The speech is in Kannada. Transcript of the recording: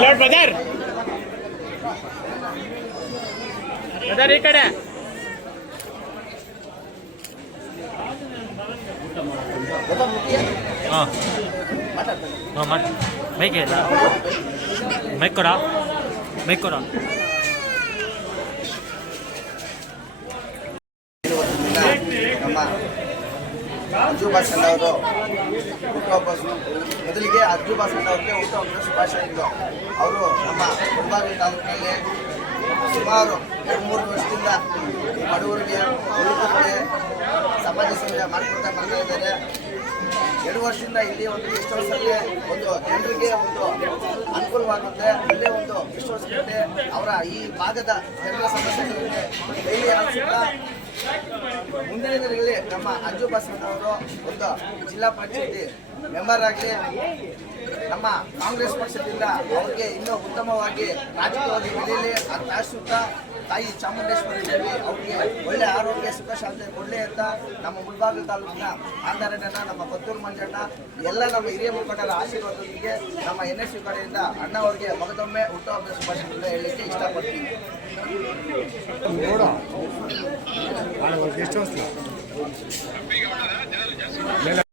ಇಲ್ಲ ಬ್ರದರ್ ಬ್ರದರ್ ಈ ಕಡೆ. ಹಾಂ. ಹಾಂ ಮಾಡಿ. ಮೈಕೆ ಇಲ್ಲ ಮೈಕ್ ಕೊಡ. ಮೈಕ್ ಕೊಡ. ನಮ್ಮ ಅಜ್ಜು ಭಾಷಣ ಅವರು ಹುಟ್ಟುಹಬ್ಬ ಶು- ಮೊದಲಿಗೆ ಅಜ್ಜು ಭಾಷಣ ಅವ್ರಿಗೆ ಹುಟ್ಟುಹಬ್ಬದ ಶುಭಾಶಯಗಳು ಅವರು ನಮ್ಮ ಕುಂಬಾಗಿ ತಾಲೂಕಿನಲ್ಲಿ ಸುಮಾರು ಎರಡು ಮೂರು ವರ್ಷದಿಂದ ಬಡವರಿಗೆ ಹುಡುಗರಿಗೆ ಸಮಾಜ ಸೇವೆ ಮಾಡಿಕೊಡ್ತಾ ಬರ್ತಾ ಇದ್ದಾರೆ. ಎರಡು ವರ್ಷದಿಂದ ಇಲ್ಲಿ ಒಂದು ಎಷ್ಟು ವರ್ಷಕ್ಕೆ ಒಂದು ಜನರಿಗೆ ಒಂದು ಅನುಕೂಲವಾಗುತ್ತೆ. ಇಲ್ಲೇ ಒಂದು ಎಷ್ಟು ವರ್ಷಕ್ಕೆ ಅವರ ಈ ಭಾಗದ ಜನರ ಸಮಸ್ಯೆಗಳಿಗೆ ಡೈಲಿ ಆಲಿಸುತ್ತಾ ಮುಂದಿನ ದಿನಗಳಲ್ಲಿ ನಮ್ಮ ಅಂಜು ಬಸವಣ್ಣವರು ಒಂದು ಜಿಲ್ಲಾ ಪಂಚಾಯತಿ ಮೆಂಬರ್ ಆಗಲಿ, ನಮ್ಮ ಕಾಂಗ್ರೆಸ್ ಪಕ್ಷದಿಂದ ಅವರಿಗೆ ಇನ್ನೂ ಉತ್ತಮವಾಗಿ ರಾಜಕೀಯವಾಗಿ ಬೆಳೆಯಲಿ. ಆಶಿಸುತ್ತಾ ತಾಯಿ ಚಾಮುಂಡೇಶ್ವರಿ ದೇವಿ ಅವರಿಗೆ ಒಳ್ಳೆ ಆರೋಗ್ಯ, ಸುಖ, ಶಾಂತಿ ಕೊಡಲಿ ಅಂತ ನಮ್ಮ ಮುಳಬಾಗಿಲು ತಾಲೂಕಿನ ಆಂದರಣ್ಣ ನಮ್ಮ ಪತ್ತೂರು ಮಂಜಣ್ಣ, ಎಲ್ಲ ನಮ್ಮ ಹಿರಿಯ ಮುಖಂಡರ ಆಶೀರ್ವಾದದೊಂದಿಗೆ ನಮ್ಮ ಎನ್ ಎಸ್ ಯು ಕಡೆಯಿಂದ ಅಣ್ಣ ಅವರಿಗೆ ಮಗದೊಮ್ಮೆ ಹುಟ್ಟುಹಬ್ಬದ ಶುಭಾಶಯಗಳನ್ನ ಹೇಳಲಿಕ್ಕೆ ಇಷ್ಟಪಡ್ತೀನಿ. ಎಷ್ಟು